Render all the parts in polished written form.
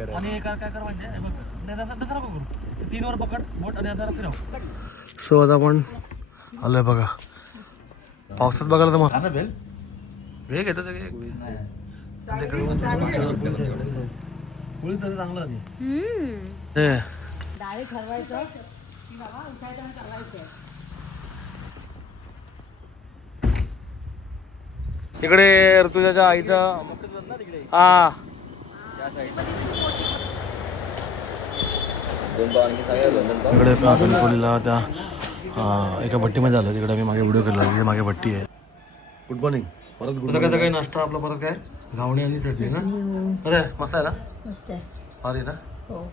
आणि काय काय कर म्हणजे बघ नजर नको करू 3 वर पकड बोट आणि जरा फिरव. सो आता आपण आलोय बघा पावसात बघायला तर मस्त वेग येतं ते पुढे तसं चांगलं आहे. डायरेक्ट ठरवायचं की बाबा उठायचं आणि चालायचं. इकडे ऋतुजाच्या आईचा हा इकडे कणकोलीला त्या एका भट्टीमध्ये आलो तिकडे मी मागे व्हिडिओ केला तिथे मागे भट्टी आहे. गुड मॉर्निंग परत गुड सकाळचा काही नाश्ता आपला परत काय घावणी आणि चटणी ना अरे मस्त आहे ना मस्त आहे. भारी आहे ना हो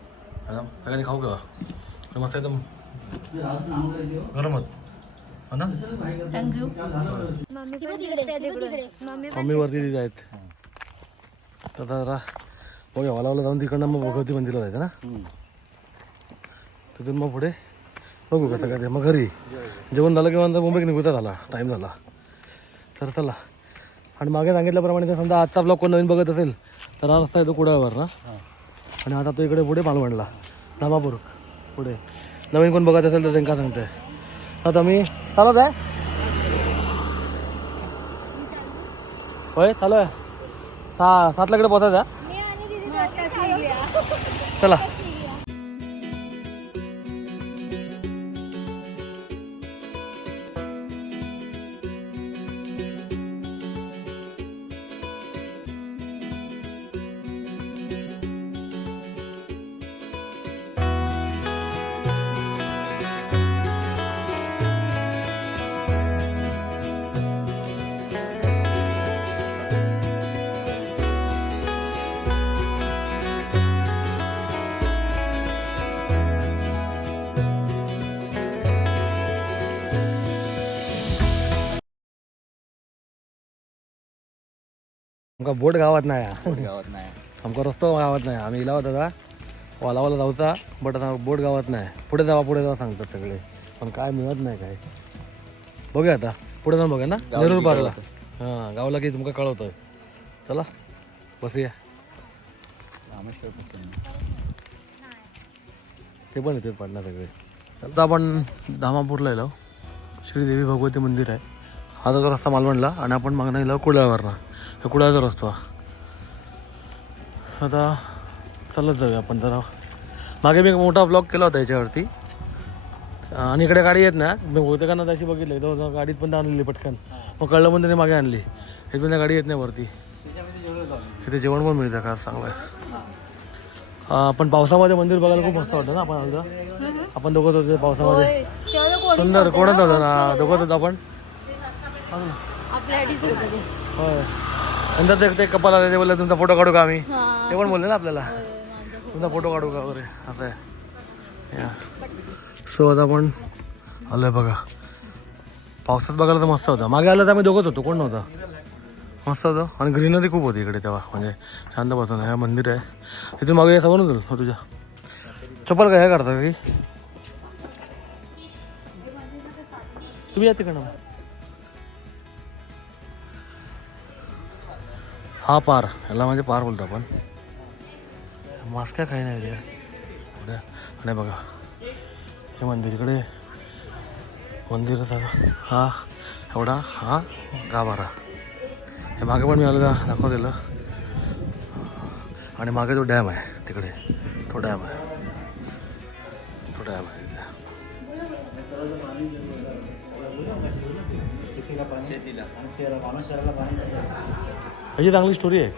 सगळ्यांनी खाऊ केव्हा मस्त एकदम गरमच हो ना थँक्यू. मम्मी वरती तिथे आहेत तर जरा बघा वालावला जाऊन तिकडनं मग भगवती मंदिरात जायचं ना तिथून मग पुढे बघू कसं काय ते मग घरी जेवण झालं किंवा नंतर मुंबईत निघूचा झाला टाईम झाला तर चला. आणि मागे सांगितल्याप्रमाणे तर समजा आजचा ब्लॉग कोण नवीन बघत असेल तर हा रस्ता येतो कुडाळवर ना आणि आता तो इकडे पुढे मालवणला धामापूर पुढे नवीन कोण बघत असेल तर त्यांना सांगते. आता मी चालत आहे होय चालू आहे 7 कडे पोचायचा चला. आमका बोट गावात नाही आमका रस्तो गावात नाही आम्ही इला होता वालावाला जाऊचा बट आता बोट गावात नाही पुढे जावा सांगतात सगळे पण काय मिळत नाही काय बघूया आता पुढे जाऊन बघा ना नेरूर पारला हां गावला की तुमका कळवतोय चला बसूया ते पण येते पाडणार सगळे. आता आपण धामापूरला येलो श्रीदेवी भगवती मंदिर आहे हा जो रस्ता मालवणला आणि आपण मागणं येलो कुडाळवरनं हे कुडाळचा रस्ता आता चालत जाऊया आपण जरा. मागे मी एक मोठा ब्लॉग केला होता याच्यावरती आणि इकडे गाडी येत ना मी बहुतेकांना तशी बघितली तर गाडीत पण आणलेली पटकन मग कळलं पण त्याने मागे आणली हे पण गाडी येत नाही वरती तिथे जेवण पण मिळतं का चांगलं आहे. पण पावसामध्ये मंदिर बघायला खूप मस्त वाटतं ना आपण दोघंच होतो पावसामध्ये सुंदर कोणत होतं ना दोघंच होतो आपण होय. नंतर ते कपाल आले ते बोलले तुमचा फोटो काढू का आम्ही ते पण बोलले ना आपल्याला तुमचा फोटो काढू का वगैरे असं आहे. सो आता आपण आलो आहे बघा पावसात बघायला तर मस्त होतं मागे आलं तर आम्ही दोघंच होतो कोण नव्हता मस्त होतं आणि ग्रीनरी खूप होती इकडे तेव्हा म्हणजे शांत बसून हे मंदिर आहे तिथून मागे या सगळं नव्हतं तुझ्या चप्पल काय करता की तुम्ही या तिकडनं हा पार याला म्हणजे पार बोलतो आपण मास्क काय काही नाही रे पुढे आणि बघा हे मंदिर इकडे मंदिर हा एवढा हा गाभारा हे मागे पण मी आलं दाखवलेलं आणि मागे तो डॅम आहे तिकडे तो डॅम आहे ह्याची चांगली स्टोरी आहे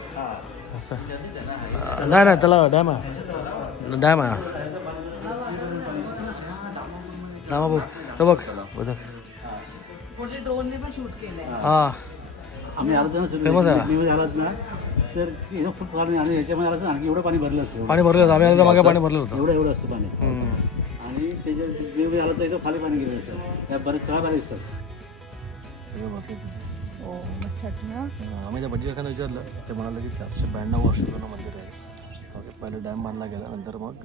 असं नाही त्याला डॅम आहे धामापूर तर बघ हां आम्ही आलो फेमस आहे आलात ना तर खूप पाणी आणि ह्याच्यामध्ये आलं तर आणखी एवढं पाणी भरलं असतं पाणी भरलं होतं आम्ही आलं तर मागे पाणी भरलं होतं एवढं असतं पाणी आणि त्याच्या आलं तर इथं खाली पाणी गेलं असतं त्या बरेच सगळ्या पाणी असतात. आम्ही त्या भजी काकांना विचारलं ते म्हणाले की 492 वर्ष जुनं मंदिर आहे पहिले डॅम बांधला गेला नंतर मग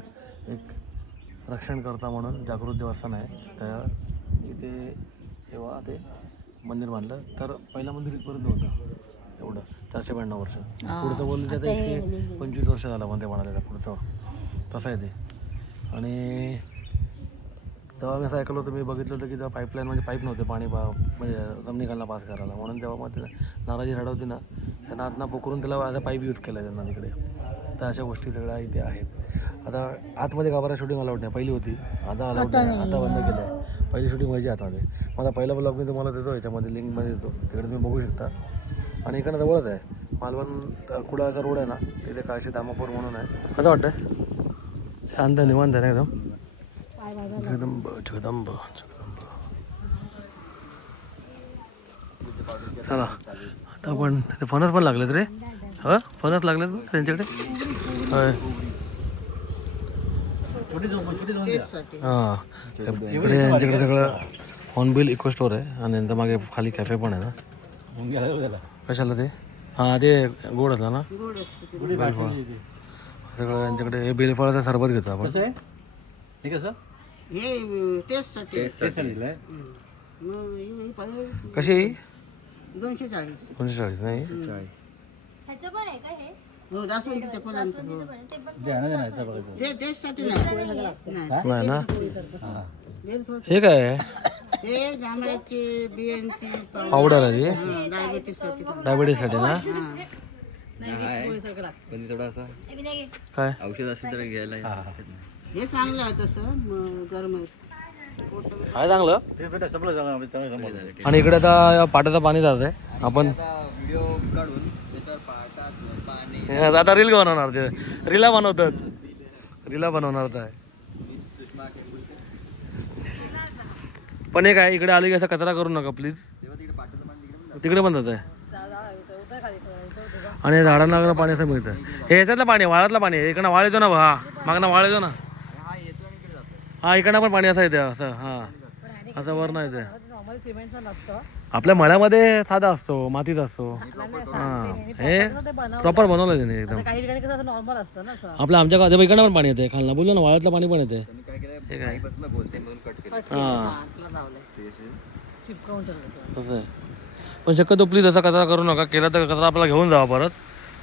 एक रक्षणकर्ता म्हणून जागृत देवस्थान आहे तर इथे तेव्हा ते मंदिर बांधलं तर पहिलं मंदिर इथपर्यंत होतं एवढं 492 वर्ष. पुढचं बोललं तर 125 वर्ष झालं पण ते म्हणाले पुढचं तसं आहे ते. आणि तेव्हा मी असं ऐकलं होतं, मी बघितलं होतं की तेव्हा पाईपलाईन म्हणजे पाईप नव्हते पाणी म्हणजे जमिनीखालला पास करायला, म्हणून तेव्हा मग ते नाराजी झाड होती ना, त्यांना आतना पोकरून त्याला आता पाईप यूज केला त्यांना तिकडे. तर अशा गोष्टी सगळ्या इथे आहेत. आता आतमध्ये गाभारा शूटिंग अलाउड नाही, पहिली होती, आता अलाउड नाही, आता बंद केलं आहे. पहिली शूटिंग व्हायची आतमध्ये. माझा पहिला ब्लॉग मी तुम्हाला देतो, याच्यामध्ये लिंकमध्ये देतो, तिकडे तुम्ही बघू शकता. आणि इकडनं जवळच आहे मालवण कुडाळचा रोड आहे ना, तिथे काळशी दामापूर म्हणून आहे. असं वाटतं शांत निवांत आहे ना एकदम. जगदंब जगदंब जगदंब. चला आता आपण ते फणस पण लागलेत रे. हं फणस लागलेत त्यांच्याकडे. होय हां इकडे यांच्याकडे सगळं हॉर्नबिल इको स्टोर आहे आणि नंतर मागे खाली कॅफे पण आहे ना. कशाला ते हां ते गोड असला ना बेलफळ सगळं यांच्याकडे. हे बेलफळाचं सरबत घेतो आपण. कसं आहे हे कसं हे टेस्टसाठी कशी 240. 240 नाही ह्याचं पण आहे का हे? हो जास्वंदीच्या फुलांचं हो. ते पण बघायचं ते टेस्टसाठी नाही नाही ना. बेलफळ हे काय आहे? हे जांभळाची बियांची पावडर आहे ती डायबिटीससाठी. डायबिटीजसाठी ना. पण थोडासा काय औषध असेल तर घ्यायला हे चांगलं आहे तसं गरम काय चांगलं. ते संपलं चांगलं. आणि इकडे आता पाटाचं पाणी जात आहे. आपण व्हिडिओ काढून त्याच्यावर पाणी आता रील बनवणार, ते रीला बनवतात, रीला बनवणार तर आहे. पण एक आहे इकडे आले की असा कचरा करू नका प्लीज. तिकडे पण जात आहे. आणि झाडांना पाणी असं मिळतं. हे याच्यातलं पाणी वाळातलं पाणी आहे. इकडनं वाळ येतो ना. हा मागणं वाळ येतो ना. हा इकडनं पण पाणी असं येते असं. हां असं वर नाही येते. आपल्या मळ्यामध्ये साधा असतो, मातीत असतो. हां हे प्रॉपर बनवलं त्याने एकदम. आपल्या आमच्या गावात इकडनं पण पाणी येते खालना. बोललो ना वाळ्यातलं पाणी पण येते. हे काय हां तसं आहे. पण शक्यतो प्लीज असा कचरा करू नका. केला तर कचरा आपला घेऊन जावा परत.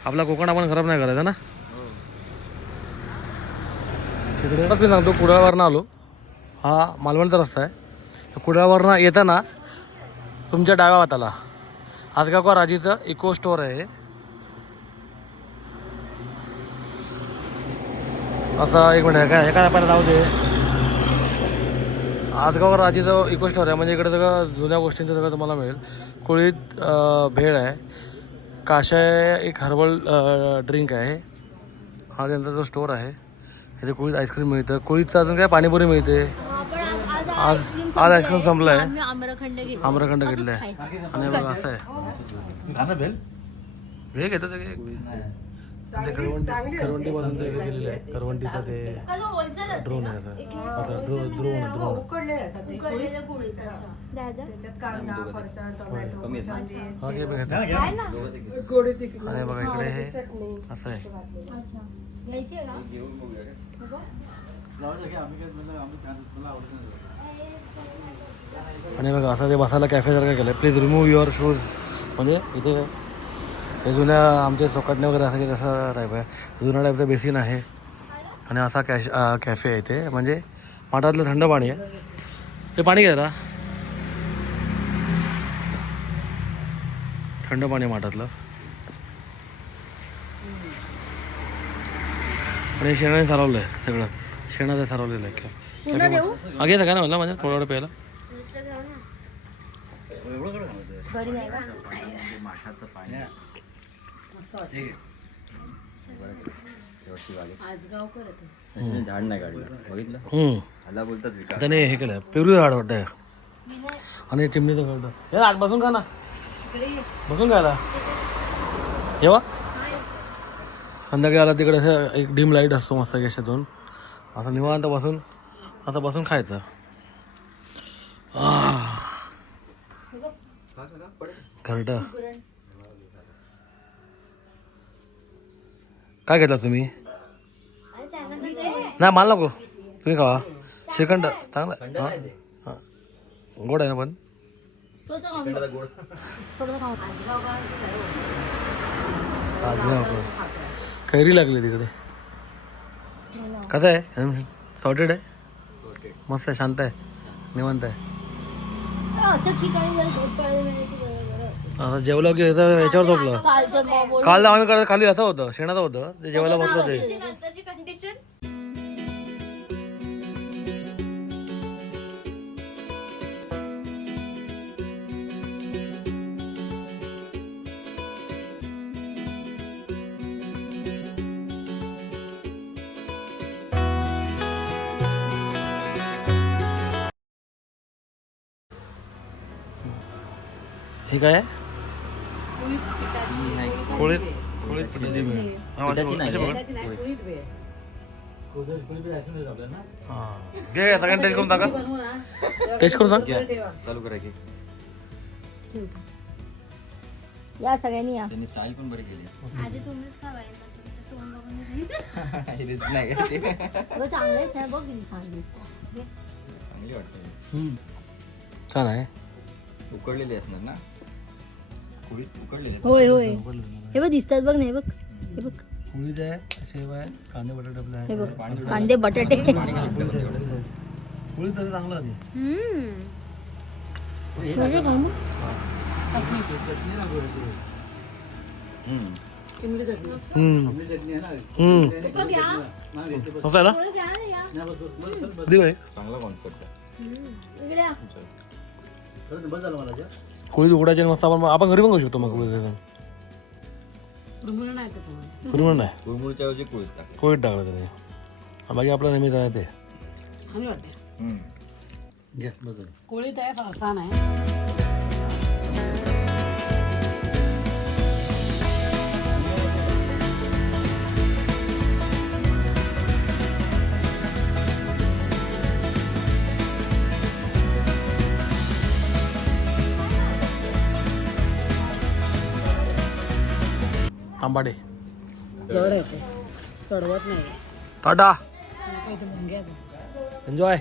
आपला कोकण आपण खराब नाही करायचा ना. तिकडे मी सांगतो कुडाळवरनं आलो. हा मालवणचा रस्ता आहे. तर कुडाळवरनं येताना तुमच्या डाव्या हाताला आजगावकर राजीचं इको स्टोर आहे. असं एक मिनिट काय काय आपल्याला जाऊ दे. आजगावकर राजीचं इको स्टोर आहे. म्हणजे इकडे सगळं जुन्या गोष्टींचं सगळं तुम्हाला मिळेल. कुळीत भेळ आहे. काशाय एक हर्बल ड्रिंक आहे. हा त्यांचा जो स्टोर आहे. इथे कुळीत आईस्क्रीम मिळतं. कुळीतचं अजून काय पाणीपुरी मिळते. आज आईस्क्रीम संपलं आहे. आम्रखंड घेतलं आहे. आणि बघा असं आहे हे घेतं ते करवंटी पासून ते केलेलं आहे. करवंटीचा ते ड्रोन आहे असं. आता ड्रोन हा घे बघा. आणि बघा इकडे हे असं आहे. आणि बघा असं ते बसायला कॅफेसारखं केलं. Please remove your shoes. म्हणजे इथे हे जुन्या आमचे चौकाटणे वगैरे असायचे तसा टाईप आहे. जुन्या टाईपचं बेसिन आहे. आणि असा कॅफे आहे इथे. म्हणजे माठातलं थंड पाणी आहे. ते पाणी घ्यायला थंड पाणी माठातलं. आणि शेणाने सारवलं आहे सगळं. शेणाचं सारवलेलं आहे. हा घ्यायचं काय ना मला म्हणजे थोडं थोडं प्यायला. झाड नाही काढलं बघितलं. ह्याला बोलतात विकास. त्याने हे केलं पेरू झाड वाटतं. आणि चिमणीचं कळतं. हे आठ बसून का ना बसून गायला येवा. संध्याकाळी आला तिकडे असं एक डिम लाईट असतो मस्त गॅशातून. असं निवांत बसून असं बसून खायचं. घरटं काय घेतला तुम्ही. नाही मला नको तुम्ही खावा. श्रीखंड चांगला हां गोड आहे ना पण. कैरी लागली तिकडे. कसं आहे? सॉर्टेड आहे, मस्त आहे, शांत आहे, निवांत आहे. असं ठिकाणी जर झोप काढायला मिळाली की बरं. आता जेवलं की याच्यावर झोपलं. कालचं मग बोल- काल आम्ही खाली असं होतं, शेणाचं होतं, ते जेवायला बसलो ते. नंतरची कंडिशन हे काय आहे? कोळीत पिठाची नाही. घे सगळ्यांनी टेस्ट करून टाका. टेस्ट करून सांग. चालू करा की. या सगळ्यांनी या. त्यांनी स्टाईल पण बरी केली. आधी तुम्हीच खावायला तोंड बघून हे रिस्क नाही का ते? चांगलेच आहे बघ किती छान दिसतं. चांगली वाटते. छान आहे. उकडलेली असणार ना, कुळीत उकडलेली. होय होय हे बघ दिसतात बघ नाही बघ हे बघ कोळीत आहे, शेव आहे, कांदे बटाटे आपले हे आहे. बघ कांदे बटाटे कोळीत तसं चांगलं आहे. कसं आहे ना? दिलं आहे. चांगला कॉन्सेप्ट आहे. कोळीत उघडायचे मस्त आपण घरी पण करू शकतो. मग कोळीत कुरमुर नाही, गुळमुळच्या ऐवजी कुळीत टाक. कोळीत टाकलं तरी. बाकी आपलं नेहमीच आहे ते. घ्या बस झालं. कोळीत आहे, फरसाण आहे. तांबाडे जड येते, चढवत नाही. टाटा एन्जॉय.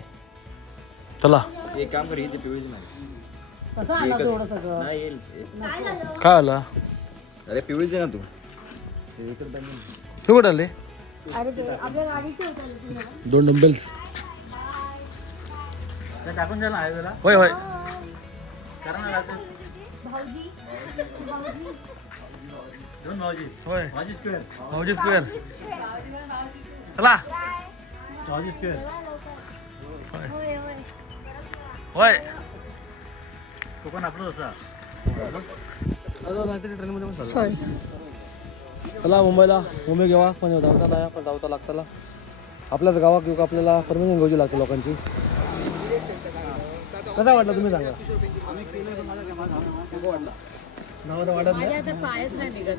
चला एक काम कर, ही ती पिवळीच नाही. कसं आलं तेवढं सगळं? नाही येईल. काय आलं? अरे पिवळीच आहे ना तू. हे कुठे आले? अरे ते आपल्या गाडीचे होतं 2 डंबेल्स. टाकून द्या ना हायवेला. होय होय. भाऊजी होय भाजी स्क्वेअर, भाऊजी स्क्वेअर. चला भाजी स्क्वेअर. होय होय होय. कोकण आपलं असा. सॉरी चला मुंबई घेवा पण धावता आहे, पण धावता लागताला आपल्याच गावात किंवा आपल्याला परमिशन घ्यायची लागते लोकांची. कसा वाटला तुम्ही सांगा. नावाचा वाटत नाही. आता पायच नाही निघत.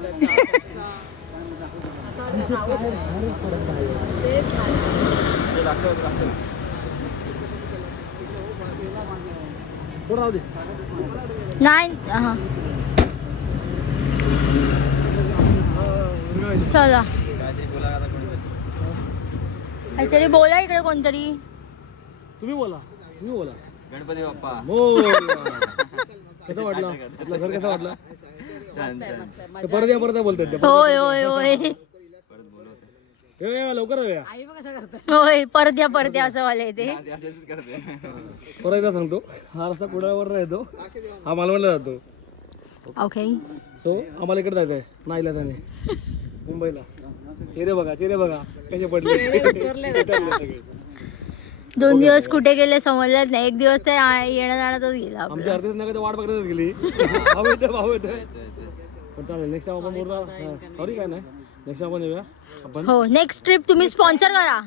कोण राहू दे. नाही हा चला काहीतरी बोला आता कोणी. काहीतरी बोला इकडे कोणतरी. तुम्ही बोला. गणपती बाप्पा. कसं वाटलं आपलं घर? कसं वाटलं? छान छान. ते परत या बोलतात ते. होय होय होय ये, लवकर या. होय परत या असं वाले ते. ते असेच करते. परत एकदा सांगतो, हा रस्ता कुडाळवर येतो, हा मालवणला जातो. ओके सो आम्हाला इकडे जायचं आहे नाईला त्याने मुंबईला. चेहरे बघा कसे पडले. सगळे 2 दिवस कुठे गेले समजलंच नाही. 1 दिवस ते येण्या जाण्यातच गेला आपला. आमची अर्धीच नाही का वाट बघतच गेली. भाऊ येतोय. पण चालेल, नेक्स्ट टाइम आपण पूर्ण सॉरी काय नाही, नेक्स्ट टाइम आपण येऊया आपण. हो नेक्स्ट ट्रिप तुम्ही स्पॉन्सर करा.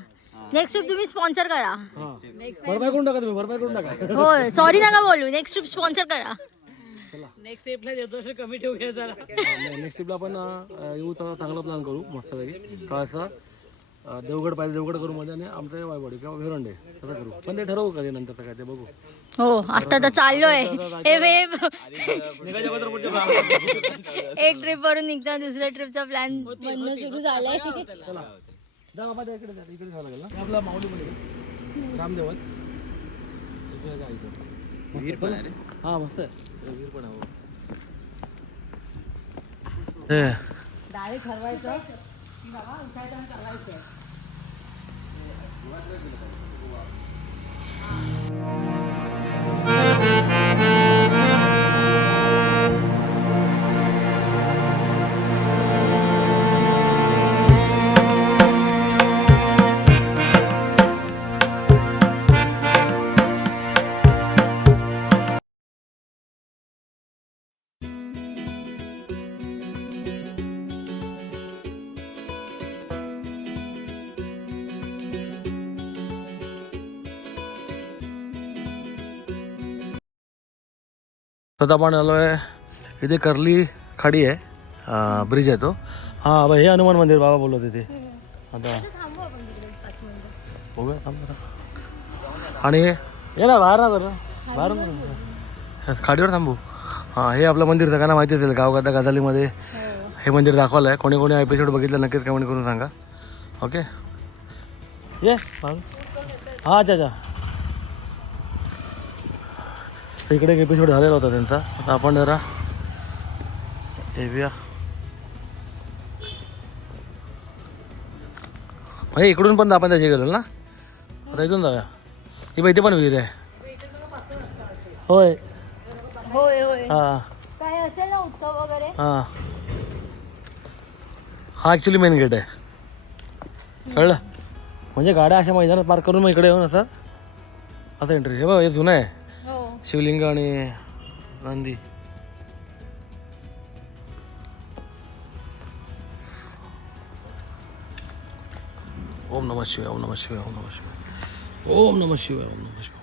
हा भरपाई करून टाका, तुम्ही भरपाई करून टाका. हो सॉरी नका बोलू. नेक्स्ट ट्रिप स्पॉन्सर करा. नेक्स्ट स्टेपला देतो कमी ठेवूया जरा. नेक्स्ट ट्रिपला आपण येऊ, चांगला प्लॅन करू मस्तपैकी. काय असं देवगड पाहिजे, देवगड करू मध्ये, आणि आमचं वायवाडी किंवा भिवंडे तसं करू. पण ते ठरवू कधी नंतर काय ते बघू. हो आता तर चाललोय हे वेब. निघायच्या अगोदर पुढच्या एक ट्रिप वरून निघता दुसऱ्या ट्रिपचा प्लॅन बनणं सुरू झालाय. जा बाबा, इकडे जावं लागेल ना. आपला माऊली मध्ये रामदेवन इकडे जायचं. विहीर पण आहे रे. हा मस्त आहे. डायरेक्ट ठरवायचं की बाबा उठायचं आणि करायचं. आता आपण आलो आहे इथे कर्ली खाडी आहे, ब्रिज आहे तो. हां हे हनुमान मंदिर बाबा बोलत तिथे. आता बघूया थांब जरा. आणि ये ना बाहेर ना कर बाहेर खाडीवर थांबू. हां हे आपलं मंदिर सगळ्यांना माहिती असेल, गावगादा गजालीमध्ये हे मंदिर दाखवलं आहे. कोणी कोणी एपिसोड बघितलं नक्कीच कमेंट करून सांगा. ओके ये हां अच्छा. तर इकडे एक एपिसोड झालेला होता त्यांचा. आता आपण जरा येऊया. भाई इकडून पण आपण त्याची गेलो ना, आता इथून जाऊया. ही बाई इथे पण विहीर आहे. होय होय होय. हां काय असेल ना उत्सव वगैरे. हां हा ॲक्च्युली मेन गेट आहे, कळलं. म्हणजे गाड्या अशा मैदानात पार्क करून मग इकडे येऊन असं एंट्री. हे बघ हे जुनं आहे, शिवलिंग आणि नंदी. ओम नमः शिवाय, ओम नमः शिवाय, ओम नमः शिवाय, ओम नमः शिवाय, ओम नमः शिवाय.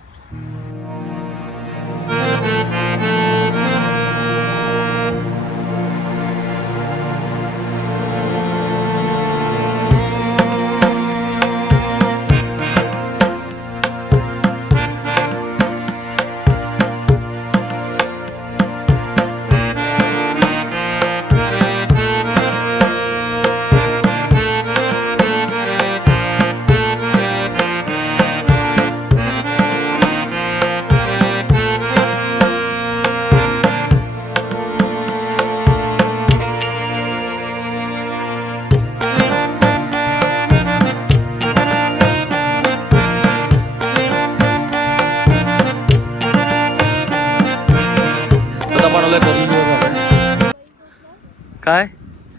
काय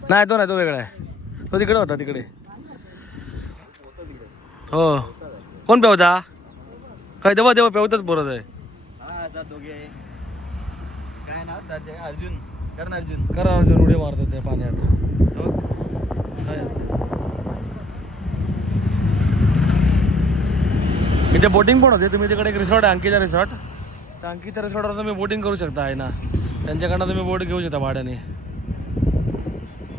नाही तो वेगळा आहे. तो तिकडे होता तिकडे. हो कोण पेवता काय देवा देवा पेवतच बोलत आहे. काय नाव अर्जुन, अर्जुन करा अर्जुन उडी मारतात त्या पाण्यात. इथे बोटिंग पण होते. तुम्ही तिकडे एक रिसॉर्ट आहे अंकीचा रिसॉर्ट, त्या अंकीच्या रिसॉर्टवर तुम्ही बोटिंग करू शकता आहे ना. त्यांच्याकडनं तुम्ही बोट घेऊ शकता भाड्याने.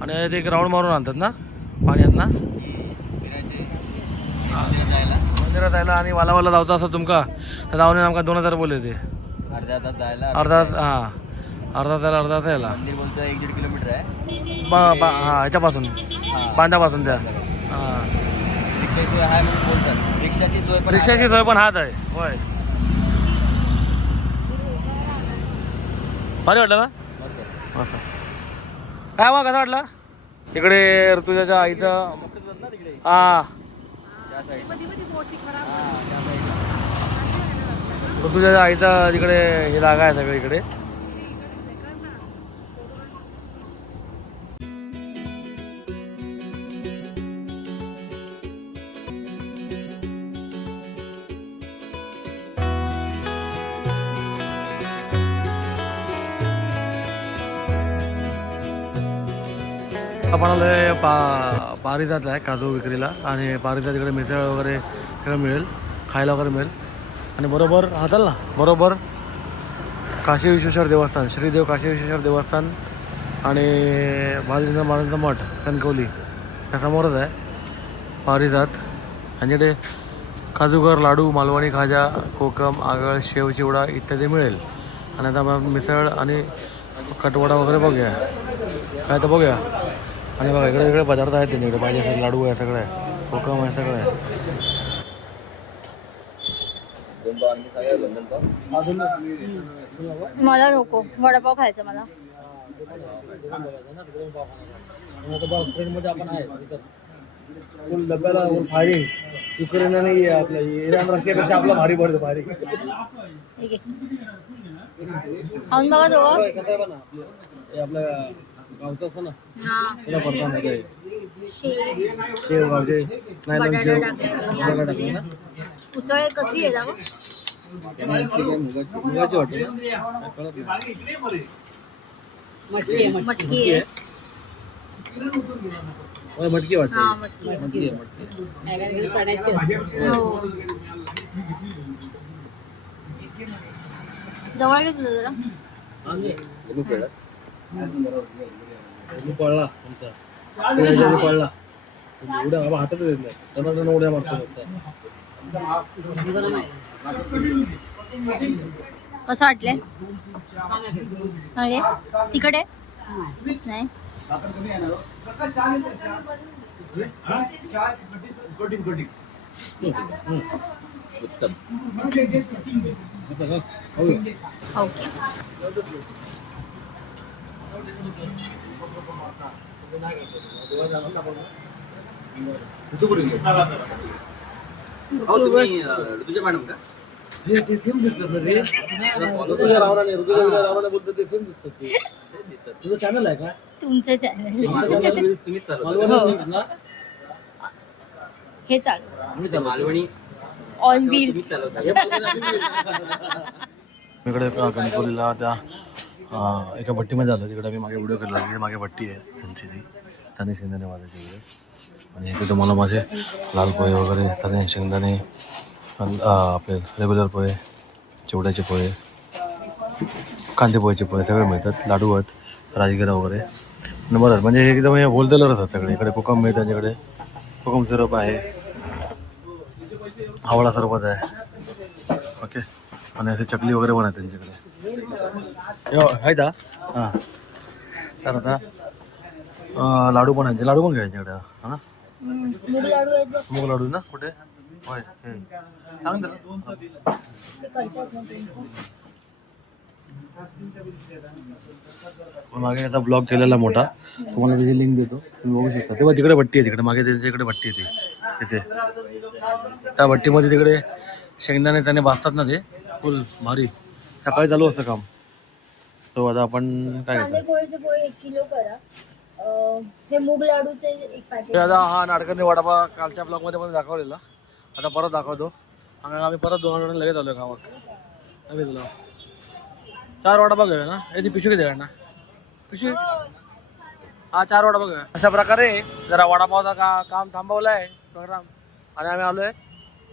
आणि ते एक राऊंड मारून आणतात ना पाण्यात ना मंदिरात जायला. आणि वाला जायचं असं तुमका तर जाऊन आमका 2000 बोलले ते. अर्धा तास जायला, अर्धा तास. हां अर्धा तास यायला. मंदिर बोलतो 1-1.5 किलोमीटर आहे. हां ह्याच्यापासून बांध्यापासून त्या. हां रिक्षाची सोय आहे म्हणून बोलतात. रिक्षाची सोय पण हात आहे. होय भारी वाटलं ना. असं काय मग कसं वाटलं इकडे ऋतुजाच्या आईचं. हां ऋतुजाच्या आईचं तिकडे हे जागा आहे सगळं इकडे. आपण आलोय पारिजातला आहे काजू विक्रीला. आणि पारिजात इकडे मिसळ वगैरे सगळं मिळेल, खायला वगैरे मिळेल. आणि बरोबर हाताल ना बरोबर काशी विश्वेश्वर देवस्थान, श्रीदेव काशी विश्वेश्वर देवस्थान आणि बालचंद्र महाराजांचा मठ कणकवली त्यासमोरच आहे पारिजात. यांच्याकडे काजूगर, लाडू, मालवणी खाजा, कोकम, आगळ, शेव, चिवडा इत्यादी मिळेल. आणि आता आपण मिसळ आणि कटवडा वगैरे बघूया काय तर बघूया. आणि बघा इकडे वेगळे पदार्थ आहेत त्यांच्याकडे, पाहिजे असेल लाडू आहे, सगळं आहे, कोकम आहे, सगळं आहे. मला नको वडापाव खायचा मला. ट्रेनमध्ये आपण आहे फुल डब्याला फायरिंग युक्रेन आणि आपल्या इराण रशियापेक्षा आपला भारी पडतो फायरिंग. ठीक आहे खाऊन बघा दोघं. कसं आहे ना हे आपल्या गावचं असतं ना हा त्याला पडता मध्ये शेव शेव गावचे नायलॉन बटाटा शेव टाकले बटाटा टाकले ना उसळ कसली आहे गं? मुगाची वाटते ना कळत नाही. मटकी आहे. होय, मटकी वाटते हा मटकी आहे. मटकी आहे मटकी. चण्याची असते. हो जवळ घे तुला जरा. मी पळला तुमचा त्याच्याने पळला उड्या बाबा हातात येत नाही टनाटन उड्या मारतो कसं वाटले? अरे तिकडे नाही उत्तम. ओके. ऋतुजा मॅडम का? ऋतुजा रावला बोलतो ते सेम दिसतात ते. तुझं चॅनल आहे का? तुमचं चॅनल तुम्हीच चालवता. हे चालू मालवणी ऑन व्हील्स. इकडे गणपतीला त्या एका भट्टीमध्ये आलो तिकडे मी मागे व्हिडिओ केला. तिथे मागे भट्टी आहे त्यांची ती त्याने शेंगदाणे वाजायचे वगैरे आणि इथे तुम्हाला माझे लाल पोहे वगैरे त्याने शेंगदाणे आपले रेग्युलर पोहे चिवड्याचे पोहे कांदे पोहेचे पोहे सगळे मिळतात. लाडू आहेत राजगिरा वगैरे आणि बरं म्हणजे हे एकदम हे होलसेलर असतात सगळे. इकडे कोकम मिळतात त्यांच्याकडे कोकम सिरप आहे आवळा सरबत आहे ओके आणि असे चकली वगैरे पण आहे त्यांच्याकडे आहे का? हां तर आता लाडू पण आहेत लाडू पण घ्यायचे हां ना मूग लाडू आहेत. मूग लाडू ना कुठे होय हे सांग त्याला. मागे याचा ब्लॉग केलेला मोठा तुम्हाला त्याची लिंक देतो तुम्ही बघू शकता. तेव्हा तिकडे भट्टी आहे तिकडे मागे त्यांच्याकडे भट्टी आहे तिथे त्या भट्टीमध्ये तिकडे शेंगदाणे त्याने भाजतात ना ते फुल भारी सकाळी चालू असतं काम. तो आता आपण काय कांदे पोळीचे पोळी 1 किलो करा. हे मूग लाडूचे 1 पॅकेट. आता हा नाटकाने वडापाव कालच्या ब्लॉगमध्ये पण दाखवलेला आता परत दाखवतो. आणि आम्ही परत 2 आठवड्याने लगेच आलो गावात लगेच तुला 4 वडापाव घेऊया ना. ती पिशवी किती ना पिशवी हा 4 वडापाव घेऊया. अशा प्रकारे जरा वडापावचा काम थांबवलं आहे प्रोग्राम आणि आम्ही आलो आहे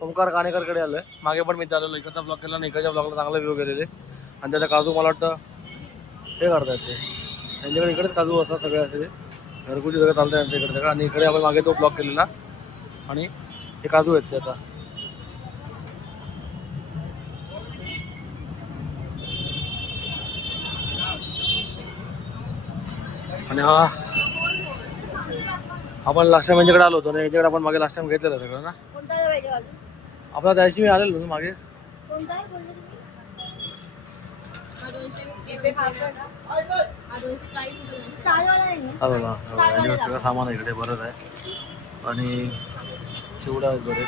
ओमकार काणेकरकडे आलो आहे. मागे पण मी आलेलो इकडचा ब्लॉग केला आणि इकडच्या ब्लॉगला चांगला व्ह्यू गेलेले आणि त्याचा काजू मला वाटतं हे करतात ते त्यांच्याकडे इकडेच काजू असतात सगळे असे घरगुती सगळं चालतं त्यांच्या इकडे सगळं आणि इकडे आपण मागे तो ब्लॉग केलेला आणि हे काजू आहेत ते आता आणि हा आपण लास्ट टाइम यांच्याकडे आलो होतो आणि याच्याकडे आपण मागे लास्ट टाइम घेतलेलं सगळं ना. कोणता पाहिजे अजून? आपला त्याशी मी आलेलो ना मागे कोणता आहे बोलले तुम्ही? सालवाला नाही आहे? आलो ना यांच्याकडे सगळं सामान आहे इकडे बरंच आहे आणि चिवडा आहेत बरेच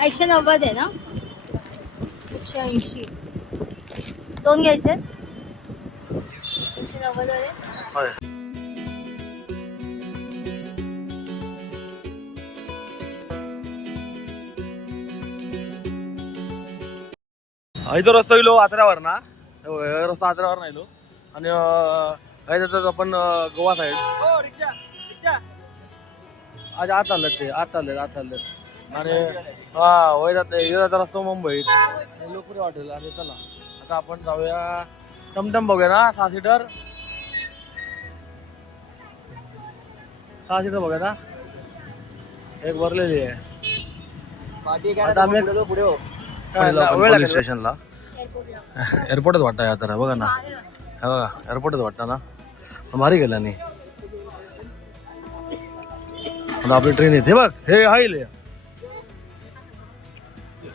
190 आहे ना 180 2 घ्यायचे 190 वाले. होय. इथं रस्ता गेलो आत्र्यावर ना रस्ता आत्र्यावर नाही लो आणि त्याच्यात आपण गोवा साईड आज आत चाललेत आणि हा होय जात रस्ता मुंबईत लोकपुरी वाटेल आणि चला आता आपण जाऊया टमटम बघूया ना 6 सीटर बघूया ना एक भरलेली आहे आता आम्ही पुढे पोलीस स्टेशनला एअरपोर्टच वाटतं आता बघा ना हे बघा एअरपोर्टच वाटतं ना भारी गेला नाही आता आपली ट्रेन येते बघ हे हाईल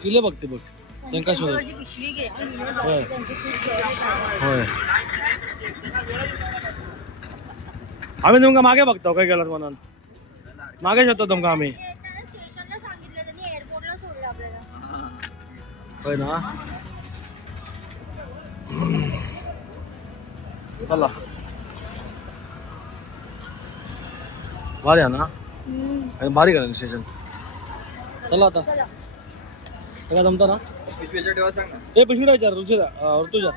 इले बघते बघ त्यांका शोधत पिशवी घे होय होय आम्ही तुमका मागे बघतो काय केलं म्हणून मागे शोधतो तुमका आम्ही स्टेशनला सांगितलं त्यांनी एअरपोर्टला सोडलं आपल्याला होय ना चला भारी आहे ना भारी करा स्टेशन चला आता सगळं जमतं ना ए पिशवी विचार ऋतुजा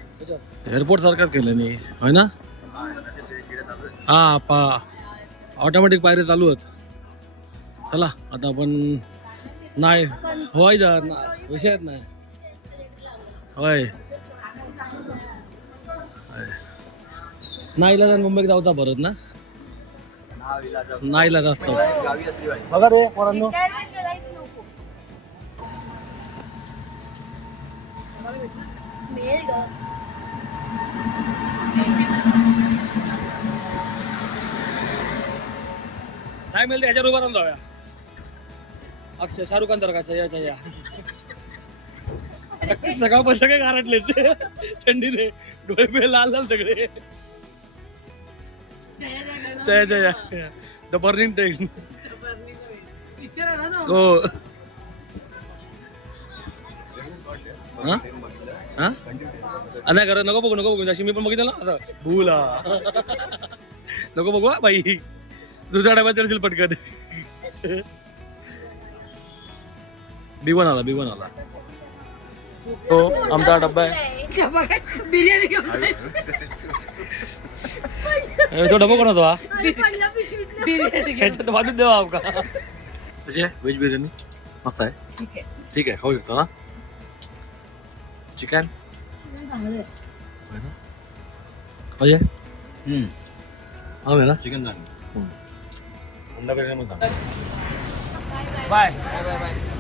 एअरपोर्ट सारखंच केलं नाही होय ना हा ऑटोमॅटिक पायऱ्या चालू आहेत चला आता आपण नाही होय विषयच नाही होय नाईला मुंबईत जाऊचा परत ना नाईला जास्त बघा रे पोरांनो नाही मिळते ह्याच्यावर उभा राहून जाऊया अक्षय शाहरुख खान सारखा या सकाळपासून सगळे गारटले थंडीने डोळे बिळे लाल लाल सगळे जय जय द बर्निंग ट्रेन हो हा हा नाही करत नको बघू जशी मी पण बघितलं ना असं भूला नको बघू बाई दुसऱ्या डब्यात चढशील पटकन बिवन आला हो आमचा डब्बा आहे बिर्याणी तो डबा कोण होतो हा बिर्याणी ह्याच्यात वाजून देवा का कशी आहे व्हेज बिर्याणी मस्त आहे ठीक आहे खाऊ शकतो ना चिकन अजय हवे ना चिकन झालं अंडा बिर्याणी मस्त बाय बाय बाय